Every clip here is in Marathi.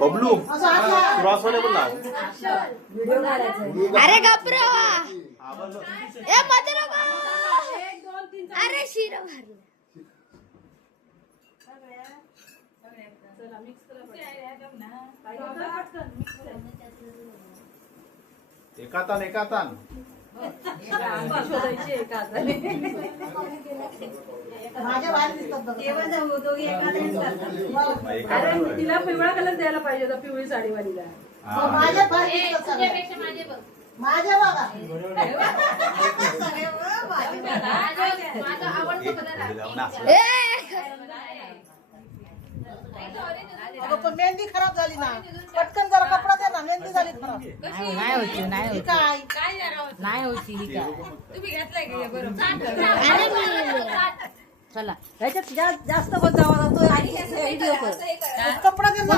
बबलू क्रॉस वाले बोलला अरे गपरवा ए मधुरा अरे शिरा भरलं एका तान माझ्या बाहेर दिसतात अरे तिला पिवळा कलर द्यायला पाहिजे होता, पिवळी साडीवालीला. माझ्या बाहेर माझ्या बघा पण मेहंदी खराब झाली ना, पटकन जरा कपडा दे ना, मेहंदी झाली खराब. नाही होती नाही होती काय नाही होती ही काय चला ह्याच्यात जास्त होत जावा व्हिडिओ कर कपडा दे ना,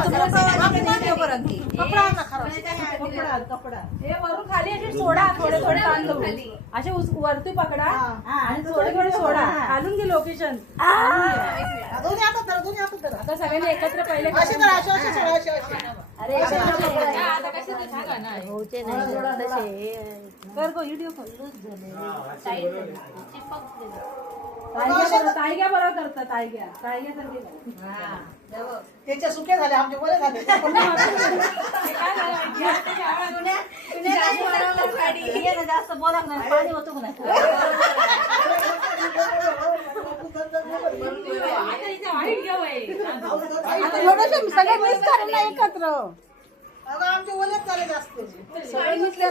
व्हिडिओ कर आणखी कपडा आण ना खराब. कपडा हे वरून खाली असे सोडा, थोडे थोडे तांदूळ असे वरती पकडा आणि थोडे थोडे सोडा, घालून घे लोकेशन. दोन्ही हातात धरा, दोन्ही हातात धरा. आता सगळ्यांनी एकत्र पहिले अशी धरा, अशी अशी सोडा, अशी अशी. अरे होते कर गो व्हिडिओ ताईग्या बरोबर करतात. ताईग्या सारखे त्याच्या सुके झाले, आमचे बरे झाले. जास्त बोला नाही, पाणी होतो नाही सगळे मिस करेल ना एकत्र. अगं आमचे ओलेच झाले जास्त. सगळे मिसले